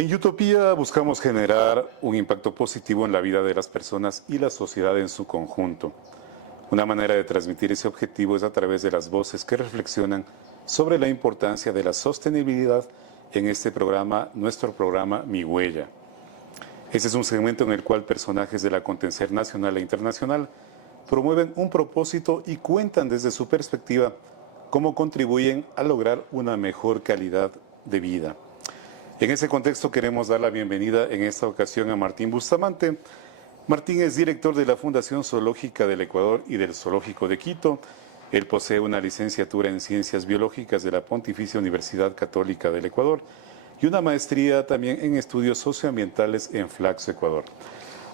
En Utopía buscamos generar un impacto positivo en la vida de las personas y la sociedad en su conjunto. Una manera de transmitir ese objetivo es a través de las voces que reflexionan sobre la importancia de la sostenibilidad en este programa, nuestro programa Mi Huella. Este es un segmento en el cual personajes del acontecer nacional e internacional promueven un propósito y cuentan desde su perspectiva cómo contribuyen a lograr una mejor calidad de vida. En ese contexto queremos dar la bienvenida en esta ocasión a Martín Bustamante. Martín es director de la Fundación Zoológica del Ecuador y del Zoológico de Quito. Él posee una licenciatura en Ciencias Biológicas de la Pontificia Universidad Católica del Ecuador y una maestría también en Estudios Socioambientales en Flaxo, Ecuador.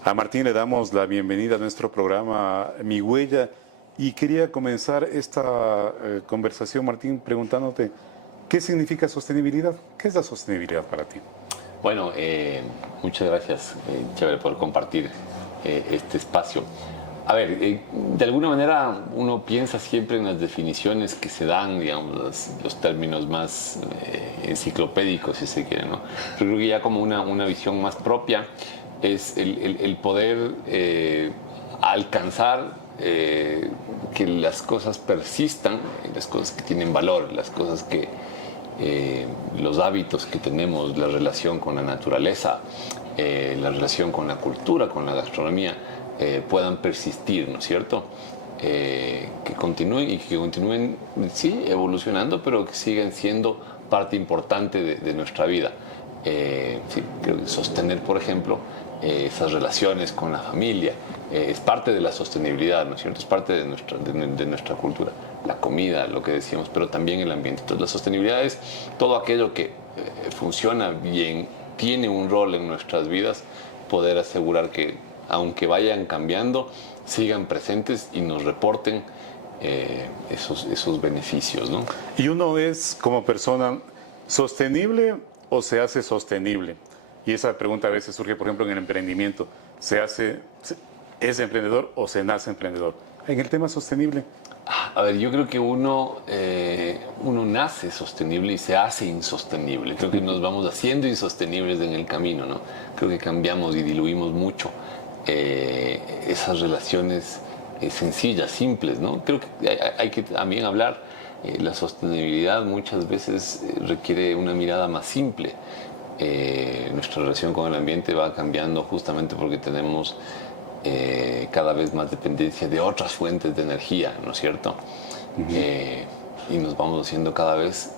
A Martín le damos la bienvenida a nuestro programa Mi Huella y quería comenzar esta conversación, Martín, preguntándote ¿qué significa sostenibilidad? ¿Qué es la sostenibilidad para ti? Bueno, muchas gracias, chévere, por compartir este espacio. A ver, de alguna manera uno piensa siempre en las definiciones que se dan, digamos, los términos más enciclopédicos, si se quiere, ¿no? Pero creo que ya como una visión más propia es el poder alcanzar que las cosas persistan, las cosas que tienen valor, las cosas que los hábitos que tenemos, la relación con la naturaleza, la relación con la cultura, con la gastronomía, puedan persistir, ¿no es cierto? Que continúen, sí, evolucionando, pero que sigan siendo parte importante de nuestra vida. Sí, creo que sostener, por ejemplo, esas relaciones con la familia es parte de la sostenibilidad, ¿no es cierto? Es parte de nuestra cultura. La comida, lo que decíamos, pero también el ambiente. Entonces, la sostenibilidad es todo aquello que funciona bien, tiene un rol en nuestras vidas, poder asegurar que, aunque vayan cambiando, sigan presentes y nos reporten esos beneficios, ¿no? Y uno es, como persona, ¿sostenible o se hace sostenible? Y esa pregunta a veces surge, por ejemplo, en el emprendimiento. ¿Es emprendedor o se nace emprendedor? En el tema sostenible. A ver, yo creo que uno nace sostenible y se hace insostenible. Creo que nos vamos haciendo insostenibles en el camino, ¿no? Creo que cambiamos y diluimos mucho esas relaciones sencillas, simples, ¿no? Creo que hay que también hablar, la sostenibilidad muchas veces requiere una mirada más simple. Nuestra relación con el ambiente va cambiando justamente porque tenemos cada vez más dependencia de otras fuentes de energía, ¿no es cierto? Y nos vamos haciendo cada vez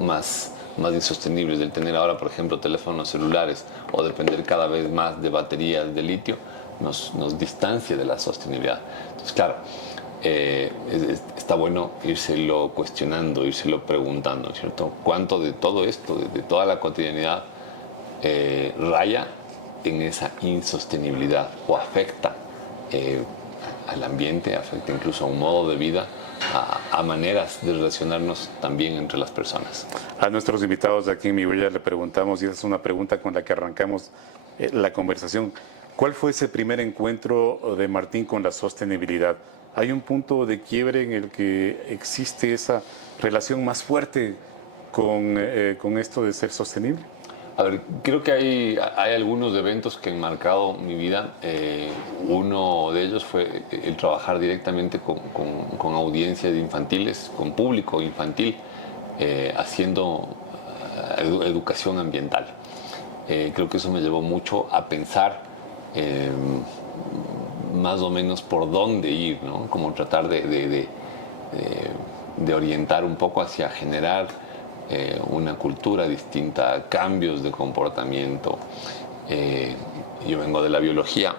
más insostenibles. Del tener ahora, por ejemplo, teléfonos celulares o depender cada vez más de baterías de litio, nos distancia de la sostenibilidad. Entonces, claro, está bueno írselo cuestionando, írselo preguntando, ¿no es cierto? ¿Cuánto de todo esto, de toda la cotidianidad, raya en esa insostenibilidad o afecta al ambiente, afecta incluso a un modo de vida, a maneras de relacionarnos también entre las personas? A nuestros invitados de aquí en Mi Huella le preguntamos, y esa es una pregunta con la que arrancamos la conversación, ¿cuál fue ese primer encuentro de Martín con la sostenibilidad? ¿Hay un punto de quiebre en el que existe esa relación más fuerte con esto de ser sostenible? A ver, creo que hay algunos eventos que han marcado mi vida. Uno de ellos fue el trabajar directamente con audiencias infantiles, con público infantil, haciendo educación ambiental. Creo que eso me llevó mucho a pensar más o menos por dónde ir, ¿no? Como tratar de orientar un poco hacia generar una cultura distinta, cambios de comportamiento. Yo vengo de la biología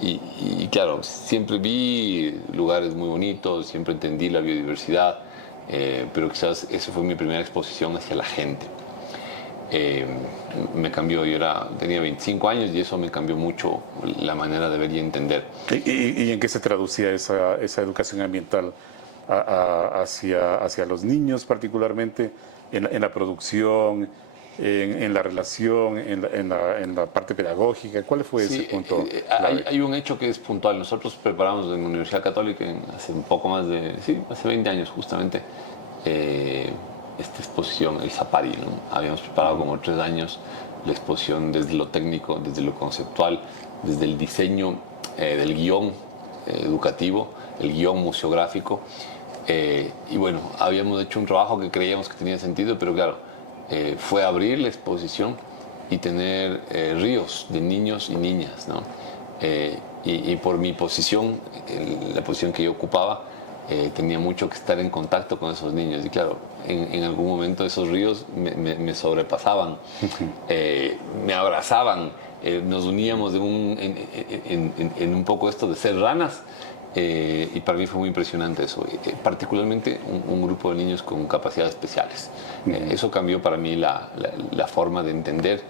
y claro, siempre vi lugares muy bonitos, siempre entendí la biodiversidad, pero quizás esa fue mi primera exposición hacia la gente. Me cambió, tenía 25 años y eso me cambió mucho la manera de ver y entender. ¿Y en qué se traducía esa educación ambiental hacia los niños particularmente? En la producción, en la relación, en la parte pedagógica. ¿Cuál fue ese punto? Hay un hecho que es puntual. Nosotros preparamos en la Universidad Católica hace un poco más de, hace 20 años justamente, esta exposición, el Zapari, ¿no? Habíamos preparado como 3 años la exposición desde lo técnico, desde lo conceptual, desde el diseño del guión educativo, el guión museográfico. Y bueno, habíamos hecho un trabajo que creíamos que tenía sentido, pero claro, fue abrir la exposición y tener ríos de niños y niñas, ¿no? Y por mi posición, la posición que yo ocupaba, tenía mucho que estar en contacto con esos niños. Y claro, en algún momento esos ríos me sobrepasaban, me abrazaban, nos uníamos en un poco esto de ser ranas. Y para mí fue muy impresionante eso, particularmente un grupo de niños con capacidades especiales. Eso cambió para mí la forma de entender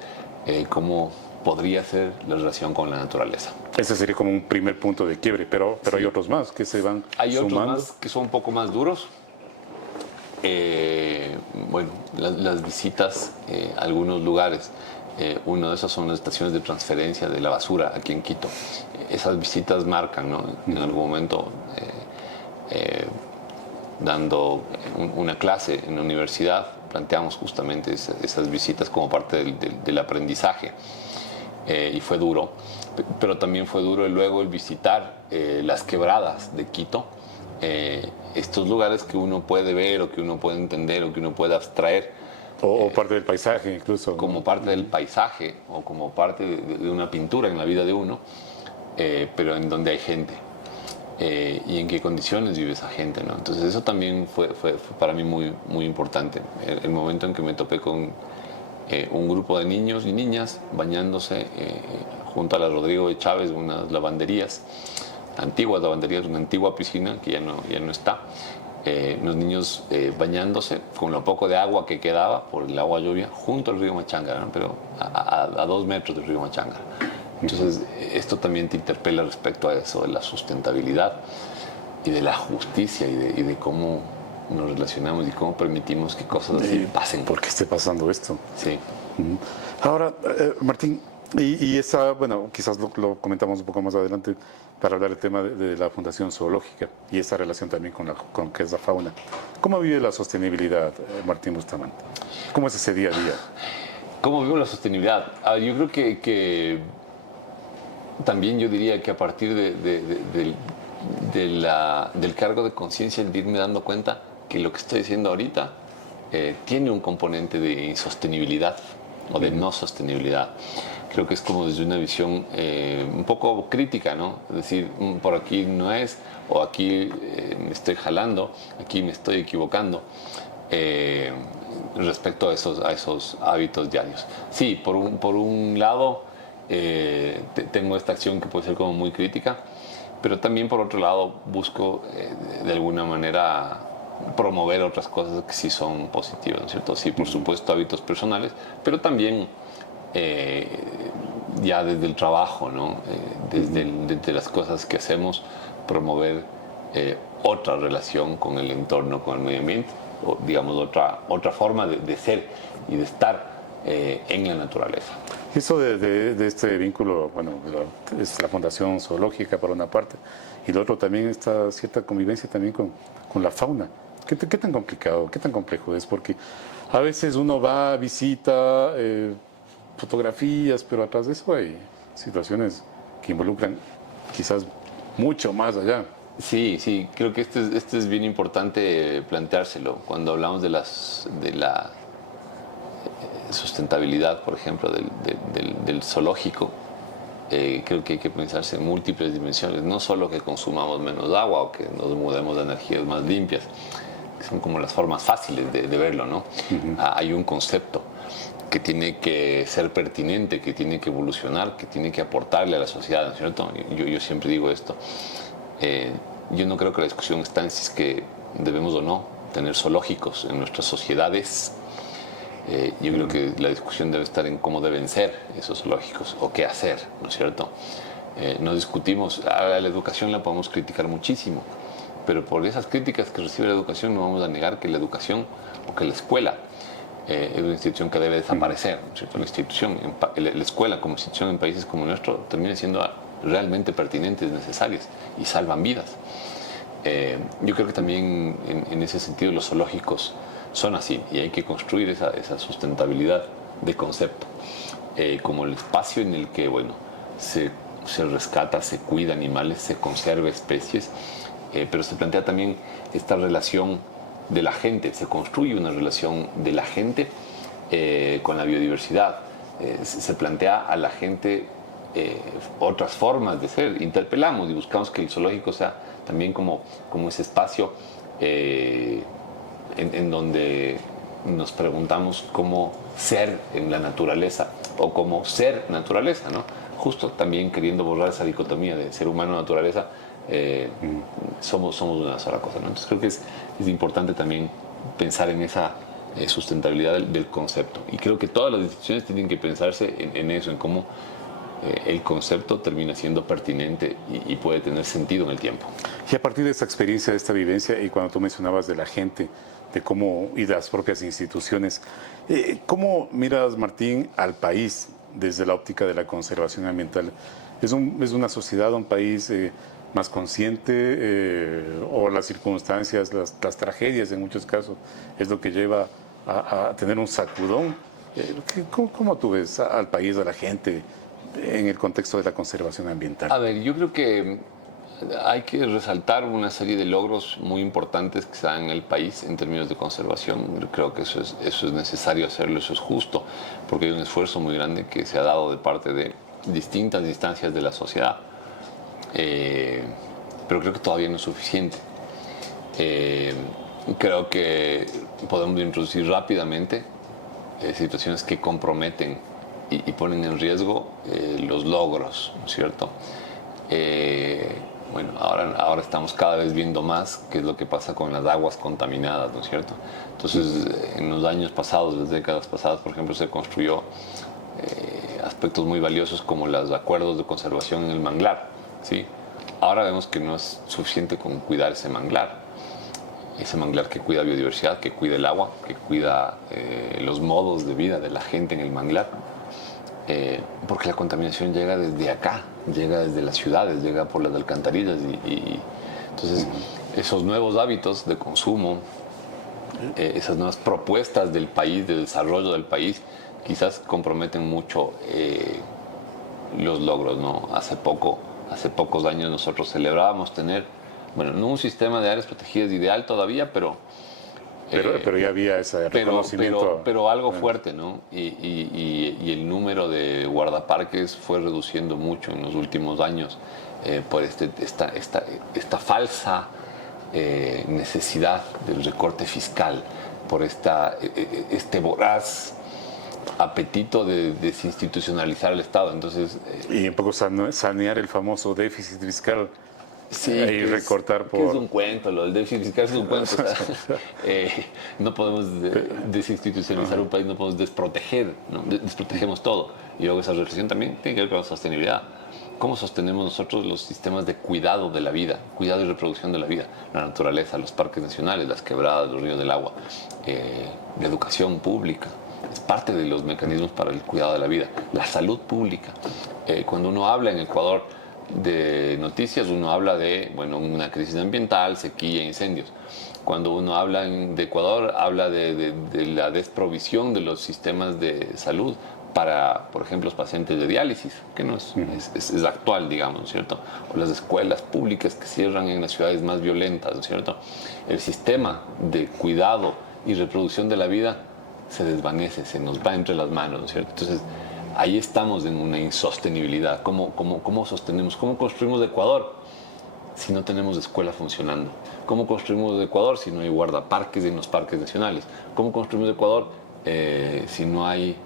cómo podría ser la relación con la naturaleza. Ese sería como un primer punto de quiebre, pero sí, hay otros más que se van hay sumando. Otros más que son un poco más duros. Bueno, las visitas a algunos lugares. Uno de esos son las estaciones de transferencia de la basura aquí en Quito. Esas visitas marcan, ¿no? En algún momento, dando una clase en la universidad, planteamos justamente esas visitas como parte del aprendizaje. Y fue duro, pero también fue duro luego el visitar las quebradas de Quito, estos lugares que uno puede ver o que uno puede entender o que uno puede abstraer. O parte del paisaje incluso. Como parte del paisaje o como parte de una pintura en la vida de uno, pero en donde hay gente. Y en qué condiciones vive esa gente, ¿no? Entonces eso también fue para mí muy, muy importante. El momento en que me topé con un grupo de niños y niñas bañándose junto a la Rodrigo de Chávez, unas lavanderías, antiguas lavanderías, una antigua piscina que ya no está. Los niños bañándose con lo poco de agua que quedaba por el agua lluvia junto al río Machanga, ¿no? Pero a 2 metros del río Machanga. Entonces esto también te interpela respecto a eso de la sustentabilidad y de la justicia y de cómo nos relacionamos y cómo permitimos que cosas así pasen. ¿Por qué esté pasando esto? Sí. Ahora, Martín, y esa, bueno, quizás lo comentamos un poco más adelante para hablar del tema de la Fundación Zoológica y esa relación también con que es la fauna. ¿Cómo vive la sostenibilidad, Martín Bustamante? ¿Cómo es ese día a día? ¿Cómo vivo la sostenibilidad? Yo creo que también yo diría que a partir del cargo de conciencia, de irme dando cuenta que lo que estoy diciendo ahorita tiene un componente de insostenibilidad o de no sostenibilidad. Creo que es como desde una visión un poco crítica, ¿no? Es decir, por aquí no es, o aquí me estoy jalando, aquí me estoy equivocando respecto a esos hábitos diarios. Sí, por un lado tengo esta acción que puede ser como muy crítica, pero también por otro lado busco de alguna manera promover otras cosas que sí son positivas, ¿no es cierto? Sí, por supuesto, hábitos personales, pero también ya desde el trabajo, ¿no? Desde las cosas que hacemos, promover otra relación con el entorno, con el medio ambiente, o digamos otra forma de ser y de estar en la naturaleza. Eso de este vínculo, bueno, es la Fundación Zoológica por una parte, y lo otro también esta cierta convivencia también con la fauna. ¿Qué tan complicado, qué tan complejo es? Porque a veces uno va, visita, fotografías, pero atrás de eso hay situaciones que involucran quizás mucho más allá. Sí, creo que este es bien importante planteárselo cuando hablamos de la sustentabilidad, por ejemplo, del zoológico. Creo que hay que pensarse en múltiples dimensiones, no solo que consumamos menos agua o que nos mudemos de energías más limpias, que son como las formas fáciles de verlo, ¿no? Hay un concepto que tiene que ser pertinente, que tiene que evolucionar, que tiene que aportarle a la sociedad, ¿no es cierto? Yo siempre digo esto. Yo no creo que la discusión está en si es que debemos o no tener zoológicos en nuestras sociedades. Yo creo que la discusión debe estar en cómo deben ser esos zoológicos o qué hacer, ¿no es cierto? No discutimos, a la educación la podemos criticar muchísimo, pero por esas críticas que recibe la educación no vamos a negar que la educación o que la escuela es una institución que debe desaparecer, ¿no es cierto? La escuela como institución en países como el nuestro termina siendo realmente pertinentes, necesarias y salvan vidas. Yo creo que también en ese sentido los zoológicos son así y hay que construir esa sustentabilidad de concepto. como el espacio en el que, bueno, se rescata, se cuida animales, se conserva especies, pero se plantea también esta relación de la gente, se construye una relación de la gente con la biodiversidad, se plantea a la gente otras formas de ser, interpelamos y buscamos que el zoológico sea también como ese espacio en donde nos preguntamos cómo ser en la naturaleza o cómo ser naturaleza, ¿no? Justo también queriendo borrar esa dicotomía de ser humano-naturaleza, somos una sola cosa, ¿no? Entonces creo que es importante también pensar en esa sustentabilidad del concepto, y creo que todas las instituciones tienen que pensarse en eso, en cómo el concepto termina siendo pertinente y puede tener sentido en el tiempo. Y a partir de esta experiencia, de esta vivencia, y cuando tú mencionabas de la gente, de cómo, y de las propias instituciones, ¿cómo miras, Martín, al país desde la óptica de la conservación ambiental? ¿Es una sociedad, un país más consciente, o las circunstancias, las tragedias en muchos casos, es lo que lleva a tener un sacudón? ¿Cómo tú ves al país, a la gente, en el contexto de la conservación ambiental? A ver, yo creo que hay que resaltar una serie de logros muy importantes que se dan en el país en términos de conservación. Yo creo que eso es necesario hacerlo, eso es justo, porque hay un esfuerzo muy grande que se ha dado de parte de distintas instancias de la sociedad. Pero creo que todavía no es suficiente. Creo que podemos introducir rápidamente situaciones que comprometen y ponen en riesgo los logros, ¿no es cierto? Bueno, ahora estamos cada vez viendo más qué es lo que pasa con las aguas contaminadas, ¿no es cierto? Entonces, en los años pasados, las décadas pasadas, por ejemplo, se construyó aspectos muy valiosos como los acuerdos de conservación en el manglar, ¿sí? Ahora vemos que no es suficiente con cuidar ese manglar que cuida biodiversidad, que cuida el agua, que cuida los modos de vida de la gente en el manglar, porque la contaminación llega desde acá, llega desde las ciudades, llega por las alcantarillas y entonces esos nuevos hábitos de consumo, esas nuevas propuestas del país, de desarrollo del país, quizás comprometen mucho los logros, ¿no? Hace pocos años nosotros celebrábamos tener, bueno, no un sistema de áreas protegidas ideal todavía, pero ya había ese reconocimiento. Pero algo fuerte, ¿no? Y el número de guardaparques fue reduciendo mucho en los últimos años por esta falsa necesidad del recorte fiscal, por este voraz apetito de desinstitucionalizar el Estado. Entonces, y un poco sanear el famoso déficit fiscal. Sí, y recortar por... que es un cuento, lo del déficit fiscal es un cuento. O sea, no podemos desinstitucionalizar un país, no podemos desproteger, ¿no? Desprotegemos todo. Y luego esa reflexión también tiene que ver con la sostenibilidad. ¿Cómo sostenemos nosotros los sistemas de cuidado de la vida, cuidado y reproducción de la vida? La naturaleza, los parques nacionales, las quebradas, los ríos del agua, la educación pública. Es parte de los mecanismos para el cuidado de la vida. La salud pública. Cuando uno habla en Ecuador de noticias, uno habla de, bueno, una crisis ambiental, sequía, incendios. Cuando uno habla de Ecuador, habla de la desprovisión de los sistemas de salud para, por ejemplo, los pacientes de diálisis, que no es actual, digamos, ¿no es cierto? O las escuelas públicas que cierran en las ciudades más violentas, ¿no es cierto? El sistema de cuidado y reproducción de la vida se desvanece, se nos va entre las manos, ¿no es cierto? Entonces, ahí estamos en una insostenibilidad. ¿Cómo sostenemos? ¿Cómo construimos Ecuador si no tenemos escuela funcionando? ¿Cómo construimos Ecuador si no hay guardaparques en los parques nacionales? ¿Cómo construimos Ecuador si no hay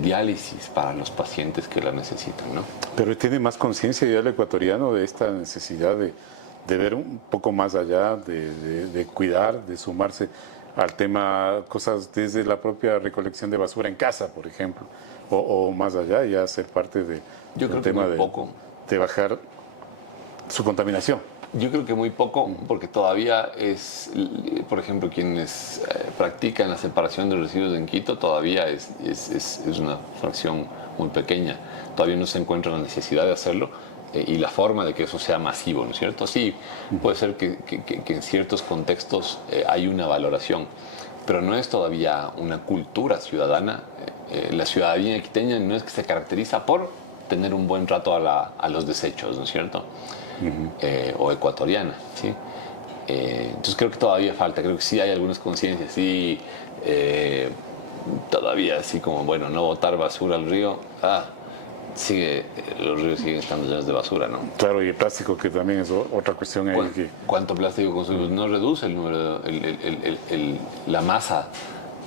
diálisis para los pacientes que la necesitan, ¿no? Pero tiene más conciencia ya el ecuatoriano de esta necesidad de ver un poco más allá, de cuidar, de sumarse al tema, cosas desde la propia recolección de basura en casa, por ejemplo, o más allá, ya ser parte del tema de bajar su contaminación. Yo creo que muy poco, porque todavía por ejemplo, quienes practican la separación de residuos en Quito, todavía es una fracción muy pequeña. Todavía no se encuentra la necesidad de hacerlo y la forma de que eso sea masivo, ¿no es cierto? Sí, puede ser que en ciertos contextos hay una valoración, pero no es todavía una cultura ciudadana La ciudadanía quiteña no es que se caracteriza por tener un buen trato a los desechos, ¿no es cierto? O ecuatoriana, ¿sí? Entonces creo que todavía falta, creo que sí hay algunas conciencias, sí, todavía así como, bueno, no botar basura al río, los ríos siguen estando llenos de basura, ¿no? Claro, y el plástico, que también es otra cuestión ahí. ¿Cuánto plástico consumimos? No reduce el número, la masa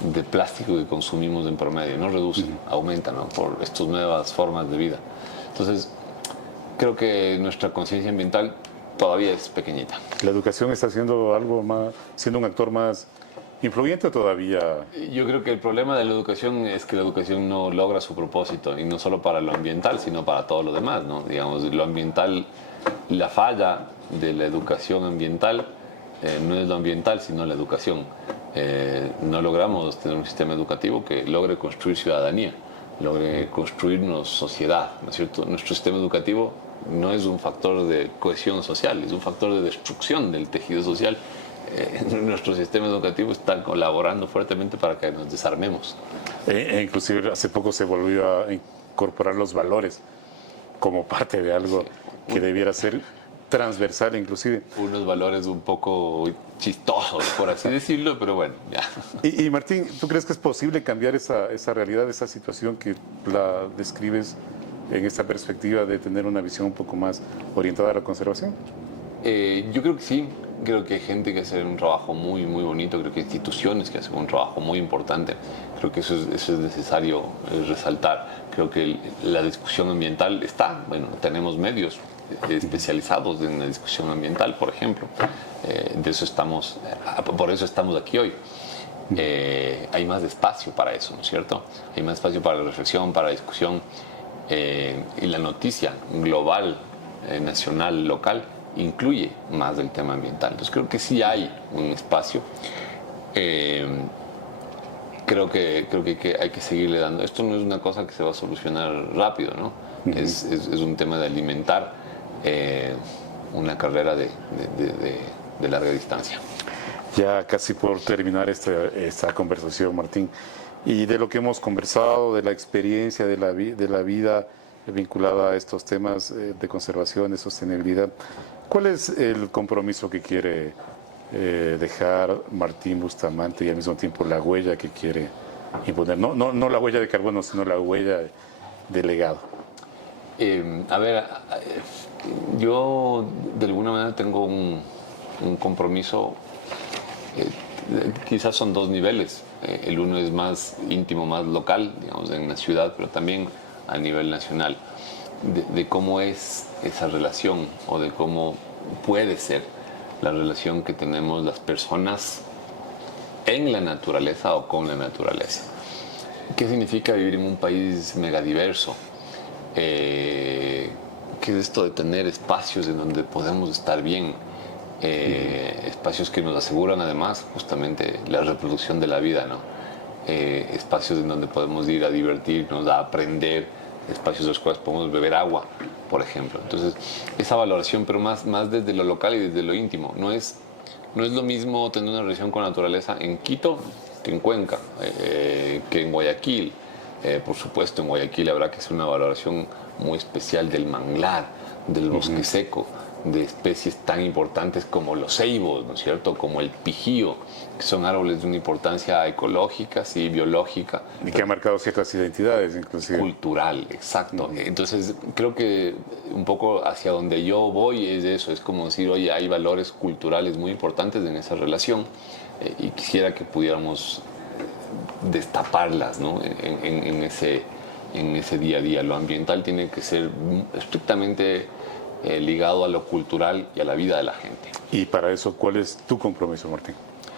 de plástico que consumimos en promedio, no reduce, aumenta, ¿no? Por estas nuevas formas de vida. Entonces, creo que nuestra conciencia ambiental todavía es pequeñita. ¿La educación está haciendo algo más, siendo un actor más influyente todavía? Yo creo que el problema de la educación es que la educación no logra su propósito, y no solo para lo ambiental, sino para todo lo demás, ¿no? Digamos, lo ambiental, la falla de la educación ambiental no es lo ambiental, sino la educación. No logramos tener un sistema educativo que logre construir ciudadanía, logre construirnos sociedad, ¿no es cierto? Nuestro sistema educativo no es un factor de cohesión social, es un factor de destrucción del tejido social. Nuestro sistema educativo está colaborando fuertemente para que nos desarmemos. Inclusive hace poco se volvió a incorporar los valores como parte de algo que debiera ser transversal, inclusive. Unos valores un poco chistosos, por así decirlo, pero bueno, ya. Y Martín, ¿tú crees que es posible cambiar esa realidad, esa situación que la describes en esta perspectiva de tener una visión un poco más orientada a la conservación? Yo creo que sí. Creo que hay gente que hace un trabajo muy, muy bonito. Creo que hay instituciones que hacen un trabajo muy importante. Creo que eso es necesario resaltar. Creo que la discusión ambiental está. Bueno, tenemos medios especializados en la discusión ambiental, por ejemplo. Por eso estamos aquí hoy. Hay más espacio para eso, ¿no es cierto? Hay más espacio para la reflexión, para la discusión. Y la noticia global, nacional, local, incluye más del tema ambiental. Entonces creo que sí hay un espacio. Creo que hay que seguirle dando. Esto no es una cosa que se va a solucionar rápido, ¿no? Es un tema de alimentar una carrera de larga distancia. Ya casi por terminar esta conversación, Martín, y de lo que hemos conversado, de la experiencia de la vida vinculada a estos temas de conservación, de sostenibilidad, ¿cuál es el compromiso que quiere dejar Martín Bustamante y al mismo tiempo la huella que quiere imponer? No la huella de carbono, sino la huella de legado. Yo de alguna manera tengo un compromiso, quizás son dos niveles. El uno es más íntimo, más local, digamos, en la ciudad, pero también a nivel nacional, de cómo es esa relación, o de cómo puede ser la relación que tenemos las personas en la naturaleza o con la naturaleza. ¿Qué significa vivir en un país megadiverso? ¿Qué es esto de tener espacios en donde podemos estar bien? Espacios que nos aseguran además justamente la reproducción de la vida, ¿no? Espacios en donde podemos ir a divertirnos, a aprender, espacios en los cuales podemos beber agua, por ejemplo. Entonces, esa valoración, pero más desde lo local y desde lo íntimo. No es lo mismo tener una relación con la naturaleza en Quito que en Cuenca, que en Guayaquil. Por supuesto, en Guayaquil habrá que hacer una valoración muy especial del manglar, del bosque seco, de especies tan importantes como los ceibos, ¿no es cierto?, como el pijío, que son árboles de una importancia ecológica, sí, biológica. Y que han marcado ciertas identidades, inclusive. Cultural, exacto. Entonces, creo que un poco hacia donde yo voy es eso, es como decir, oye, hay valores culturales muy importantes en esa relación, y quisiera que pudiéramos destaparlas, ¿no?, en ese día a día. Lo ambiental tiene que ser estrictamente ligado a lo cultural y a la vida de la gente. Y para eso, ¿cuál es tu compromiso, Martín?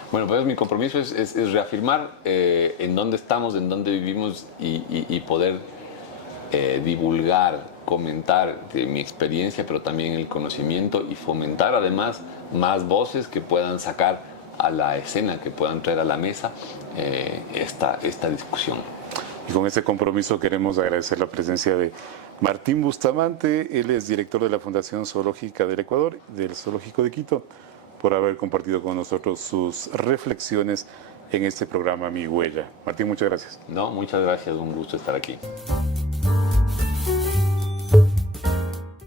Bueno, pues mi compromiso es reafirmar en dónde estamos, en dónde vivimos, y poder divulgar, comentar de mi experiencia, pero también el conocimiento, y fomentar además más voces que puedan sacar a la escena, que puedan traer a la mesa esta discusión. Y con ese compromiso queremos agradecer la presencia de Martín Bustamante. Él es director de la Fundación Zoológica del Ecuador, del Zoológico de Quito, por haber compartido con nosotros sus reflexiones en este programa Mi Huella. Martín, muchas gracias. No, muchas gracias, un gusto estar aquí.